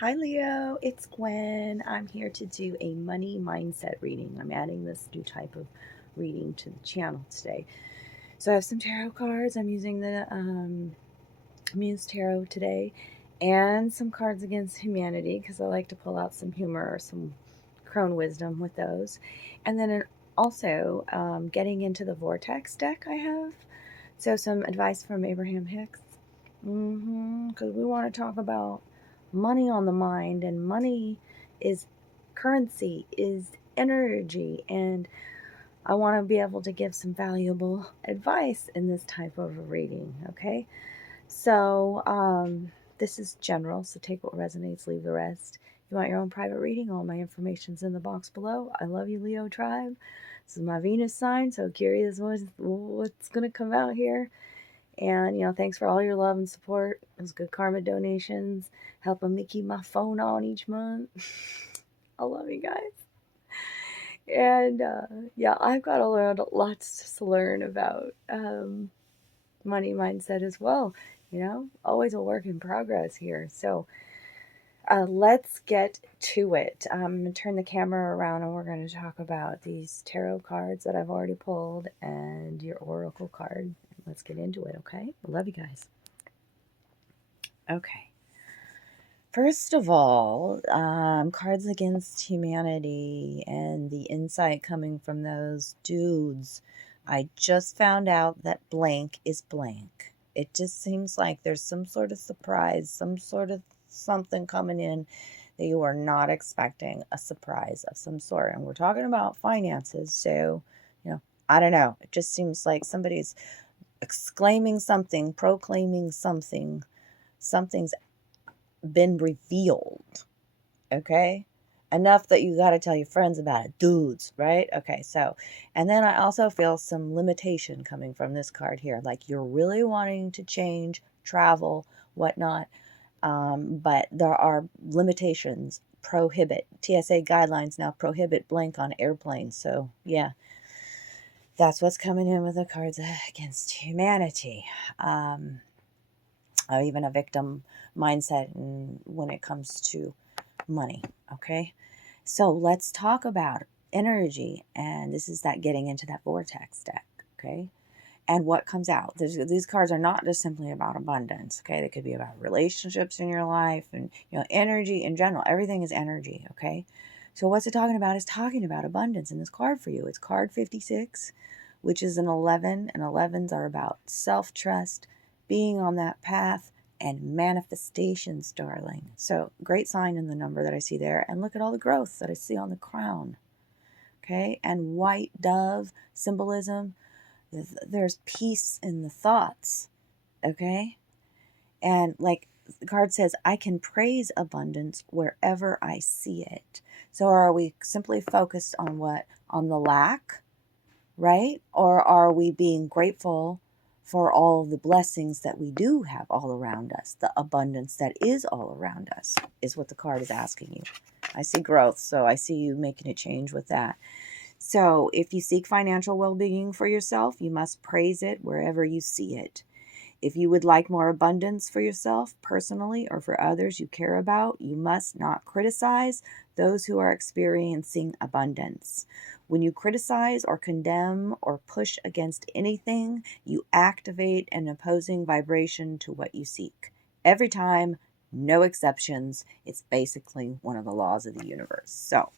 Hi Leo, it's Gwen. I'm here to do a money mindset reading. I'm adding this new type of reading to the channel today. So I have some tarot cards. I'm using the Muse Tarot today and some cards against humanity because I like to pull out some humor or some crone wisdom with those. And then also getting into the Vortex deck I have. So some advice from Abraham Hicks. Because we want to talk about money on the mind, and money is currency, is energy, and I want to be able to give some valuable advice in this type of a reading. Okay, so this is general, so take what resonates, leave the rest. If you want your own private reading, all my information's in the box below. I love you, Leo tribe. This is my Venus sign, so curious what's gonna come out here. And, thanks for all your love and support. Those good karma donations, helping me keep my phone on each month. I love you guys. And yeah, I've got a lot, lots to learn about money mindset as well. Always a work in progress here. So let's get to it. I'm going to turn the camera around and we're going to talk about these tarot cards that I've already pulled and your oracle card. Let's get into it, okay? I love you guys. Okay. First of all, Cards Against Humanity and the insight coming from those dudes. I just found out that blank is blank. It just seems like there's some sort of surprise, some sort of something coming in that you are not expecting, a surprise of some sort. And we're talking about finances. So, I don't know. It just seems like somebody's exclaiming something, proclaiming something. Something's been revealed. Okay, enough that you got to tell your friends about it, dudes, right? Okay, so, and then I also feel some limitation coming from this card here, like you're really wanting to change, travel, whatnot, but there are limitations, prohibit. TSA guidelines now prohibit blank on airplanes. So yeah, that's what's coming in with the Cards Against Humanity. Even a victim mindset when it comes to money. Okay, so let's talk about energy, and this is that getting into that vortex deck. Okay, and what comes out. These cards are not just simply about abundance. Okay, they could be about relationships in your life and energy in general. Everything is energy. Okay, so what's it talking about? It's talking about abundance in this card for you. It's card 56, which is an 11, and 11s are about self-trust, being on that path, and manifestations, darling. So great sign in the number that I see there. And look at all the growth that I see on the crown. Okay, and white dove symbolism. There's peace in the thoughts. Okay, and like the card says, I can praise abundance wherever I see it. So are we simply focused on what? On the lack, right? Or are we being grateful for all of the blessings that we do have all around us? The abundance that is all around us is what the card is asking you. I see growth, so I see you making a change with that. So if you seek financial well-being for yourself, you must praise it wherever you see it. If you would like more abundance for yourself personally or for others you care about, you must not criticize those who are experiencing abundance. When you criticize or condemn or push against anything, you activate an opposing vibration to what you seek. Every time, no exceptions. It's basically one of the laws of the universe. So,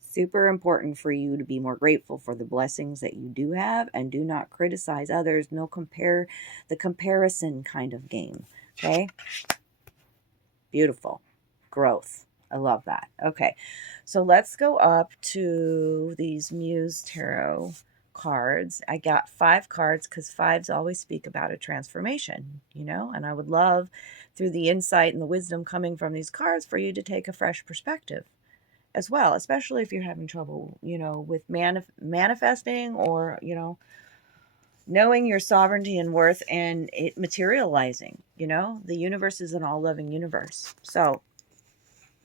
super important for you to be more grateful for the blessings that you do have and do not criticize others. No the comparison kind of game. Okay. Beautiful growth. I love that. Okay. So let's go up to these Muse Tarot cards. I got 5 cards because 5s always speak about a transformation, and I would love through the insight and the wisdom coming from these cards for you to take a fresh perspective as well, especially if you're having trouble, with manifesting or, knowing your sovereignty and worth and it materializing. The universe is an all-loving universe. So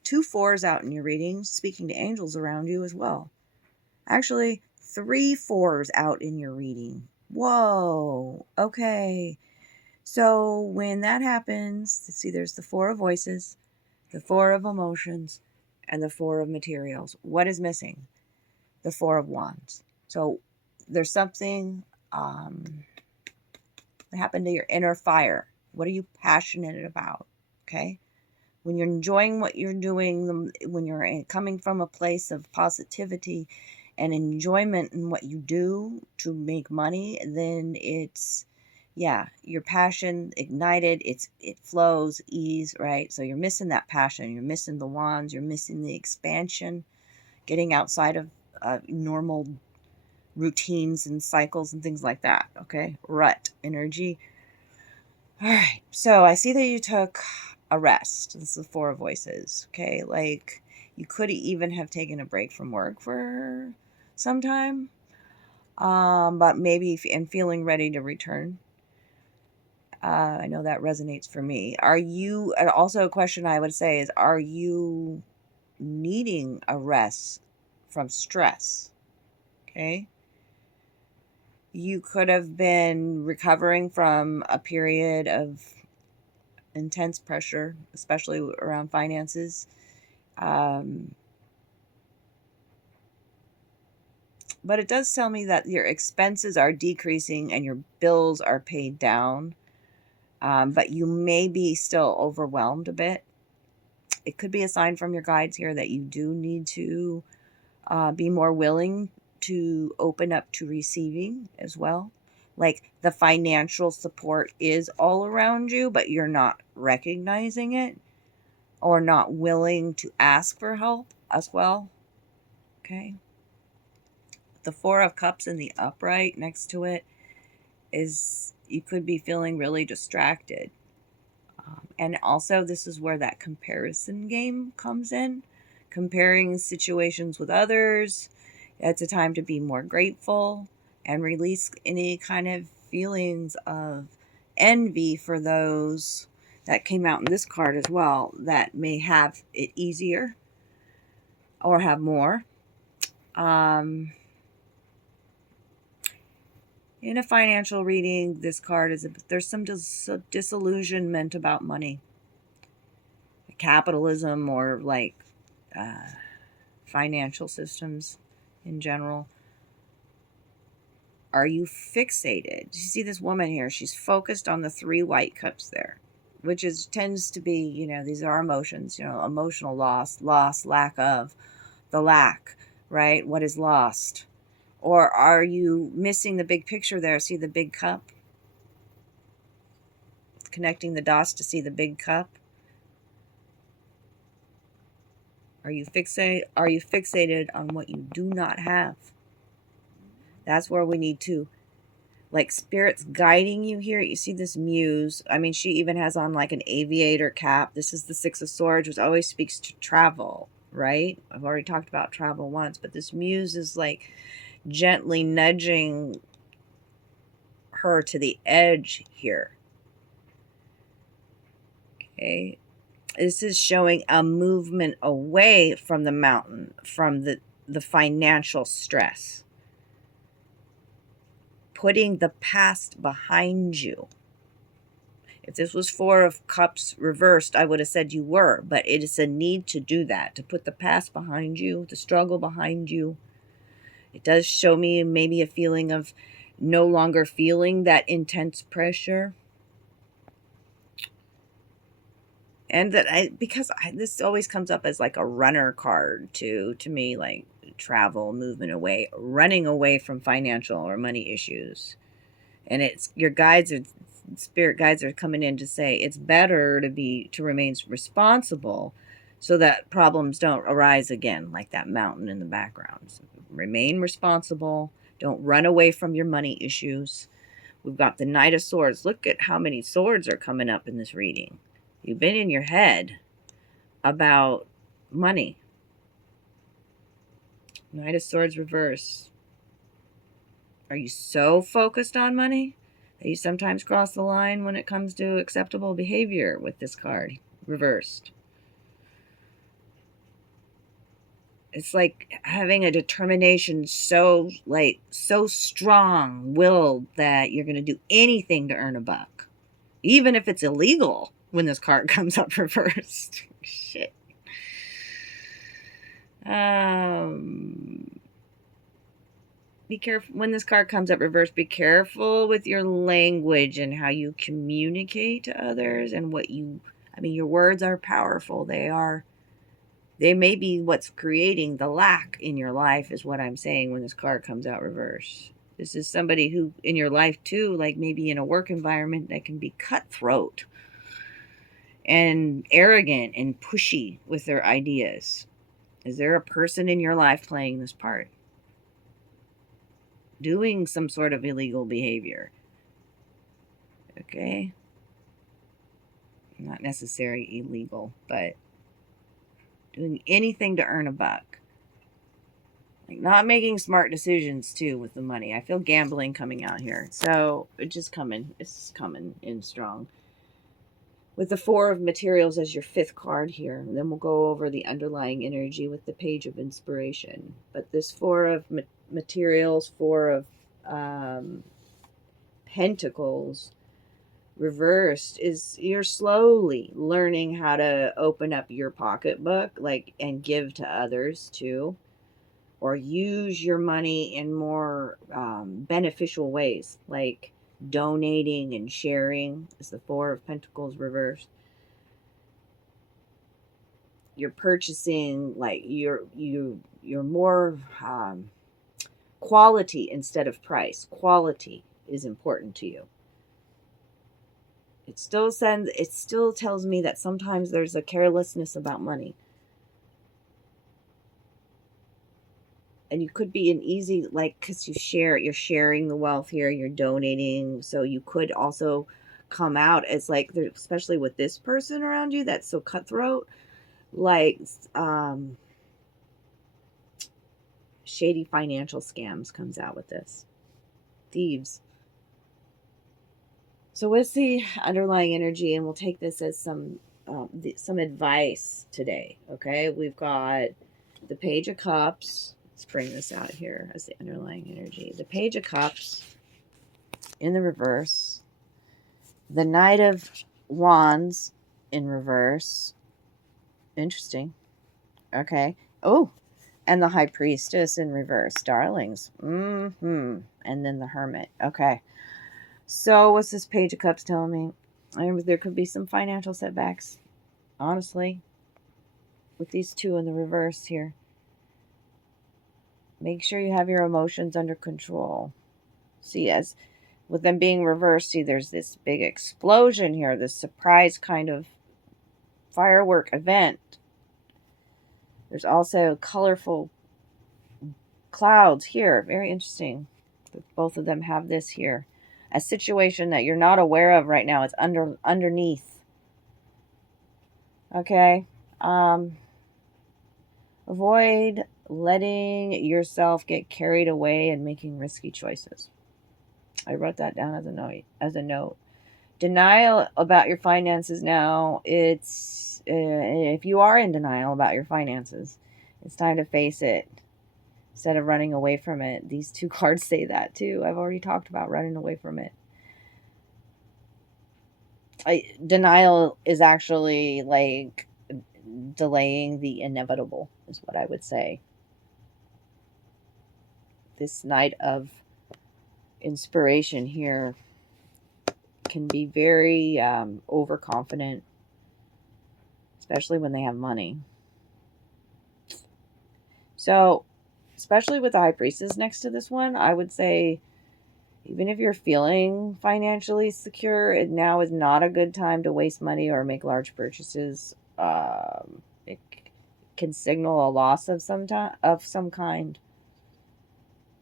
2 4s out in your reading, speaking to angels around you as well. Actually, 3 4s out in your reading. Whoa. Okay. So when that happens, see, there's the 4 of voices. The Four of Emotions and the Four of Materials. What is missing? The Four of Wands. So there's something that happened to your inner fire. What are you passionate about? Okay. When you're enjoying what you're doing, when you're coming from a place of positivity and enjoyment in what you do to make money, then it's, yeah, your passion ignited, it flows, ease, right? So you're missing that passion, you're missing the wands, you're missing the expansion, getting outside of normal routines and cycles and things like that. Okay, rut energy. All right, so I see that you took a rest. This is the Four of Voices. Okay, like you could even have taken a break from work for some time, but maybe and feeling ready to return. I know that resonates for me. Are you, and also a question I would say is, are you needing a rest from stress? Okay. You could have been recovering from a period of intense pressure, especially around finances. But it does tell me that your expenses are decreasing and your bills are paid down. But you may be still overwhelmed a bit. It could be a sign from your guides here that you do need to be more willing to open up to receiving as well. Like the financial support is all around you, but you're not recognizing it or not willing to ask for help as well. Okay. The Four of Cups in the upright next to it is, you could be feeling really distracted. And also, this is where that comparison game comes in. Comparing situations with others. It's a time to be more grateful and release any kind of feelings of envy for those that came out in this card as well, that may have it easier or have more. In a financial reading, this card is, there's some disillusionment about money, capitalism, or like financial systems in general. Are you fixated? You see this woman here, she's focused on the 3 white cups there, which is tends to be, these are emotions, emotional loss, lack of, the lack, right? What is lost? Or are you missing the big picture there? See the big cup? Connecting the dots to see the big cup. Are you fixated on what you do not have? That's where we need to, like, spirit's guiding you here. You see this muse. I mean, she even has on like an aviator cap. This is the 6 of Swords, which always speaks to travel, right? I've already talked about travel once, but this muse is like gently nudging her to the edge here. Okay. This is showing a movement away from the mountain, from the financial stress. Putting the past behind you. If this was 4 of Cups reversed, I would have said you were, but it is a need to do that, to put the past behind you, the struggle behind you. It does show me maybe a feeling of no longer feeling that intense pressure. And that this always comes up as like a runner card to me, like travel, movement away, running away from financial or money issues. And it's your spirit guides are coming in to say it's better to remain responsible so that problems don't arise again, like that mountain in the background. So remain responsible. Don't run away from your money issues. We've got the Knight of Swords. Look at how many swords are coming up in this reading. You've been in your head about money. Knight of Swords reverse. Are you so focused on money that you sometimes cross the line when it comes to acceptable behavior with this card reversed? It's like having a determination so strong-willed that you're going to do anything to earn a buck, even if it's illegal. when this card comes up reversed. Shit. Be careful when this card comes up reversed. Be careful with your language and how you communicate to others and what you. I mean, your words are powerful. They may be what's creating the lack in your life, is what I'm saying when this card comes out reverse. This is somebody who in your life too, like maybe in a work environment, that can be cutthroat and arrogant and pushy with their ideas. Is there a person in your life playing this part? Doing some sort of illegal behavior. Okay? Not necessarily illegal, but doing anything to earn a buck. Like not making smart decisions too with the money. I feel gambling coming out here. So it's coming in strong. With the Four of Materials as your fifth card here. And then we'll go over the underlying energy with the Page of Inspiration. But this Four of Materials, Four of Pentacles reversed is you're slowly learning how to open up your pocketbook, like, and give to others too, or use your money in more beneficial ways, like donating and sharing is the Four of Pentacles reversed. You're purchasing, like you're more quality instead of price. Quality is important to you. It still tells me that sometimes there's a carelessness about money. And you could be an easy, like, because you're sharing the wealth here, you're donating. So you could also come out as like, especially with this person around you that's so cutthroat, like shady financial scams comes out with this. Thieves. So what's the underlying energy? And we'll take this as some advice today. Okay, we've got the Page of Cups. Let's bring this out here as the underlying energy. The Page of Cups in the reverse. The Knight of Wands in reverse. Interesting. Okay. Oh, and the High Priestess in reverse. Darlings. And then the Hermit. Okay. So what's this Page of Cups telling me? There could be some financial setbacks, honestly, with these two in the reverse here. Make sure you have your emotions under control. See, as with them being reversed, see, there's this big explosion here, this surprise kind of firework event. There's also colorful clouds here. Very interesting. Both of them have this here. A situation that you're not aware of right now. It's underneath. Okay. Avoid letting yourself get carried away and making risky choices. I wrote that down as a note. Denial about your finances now. It's if you are in denial about your finances, it's time to face it instead of running away from it. These two cards say that too. I've already talked about running away from it. Denial is actually like delaying the inevitable, is what I would say. This Knight of Inspiration here can be very overconfident, especially when they have money. So, especially with the High Priestess next to this one, I would say, even if you're feeling financially secure, now is not a good time to waste money or make large purchases. It can signal a loss of some kind,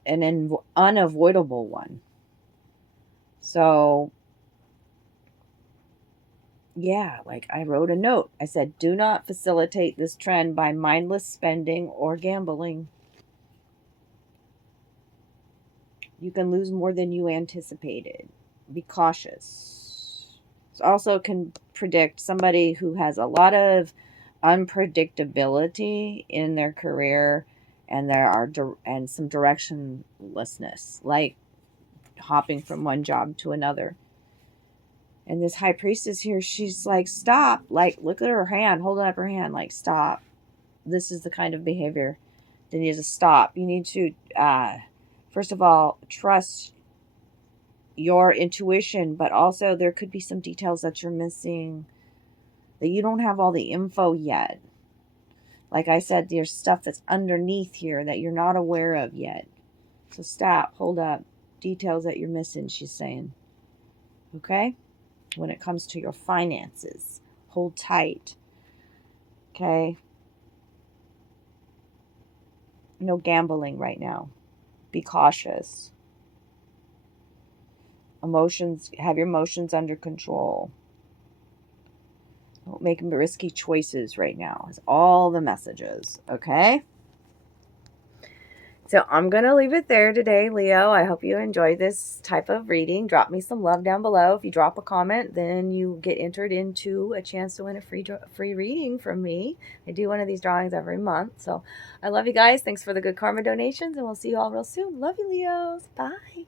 an unavoidable one. So, yeah, like I wrote a note. I said, do not facilitate this trend by mindless spending or gambling. You can lose more than you anticipated. Be cautious. It also can predict somebody who has a lot of unpredictability in their career, and and some directionlessness, like hopping from one job to another. And this high priestess here, she's like, stop. Like, look at her hand, holding up her hand, like, stop. This is the kind of behavior that needs to stop. You need to, first of all, trust your intuition, but also there could be some details that you're missing, that you don't have all the info yet. Like I said, there's stuff that's underneath here that you're not aware of yet. So stop, hold up. Details that you're missing, she's saying. Okay? When it comes to your finances, hold tight. Okay? No gambling right now. Be cautious. Emotions, have your emotions under control. Don't make risky choices right now. It's all the messages. Okay? So I'm going to leave it there today, Leo. I hope you enjoyed this type of reading. Drop me some love down below. If you drop a comment, then you get entered into a chance to win a free reading from me. I do one of these drawings every month. So I love you guys. Thanks for the good karma donations, and we'll see you all real soon. Love you, Leos. Bye.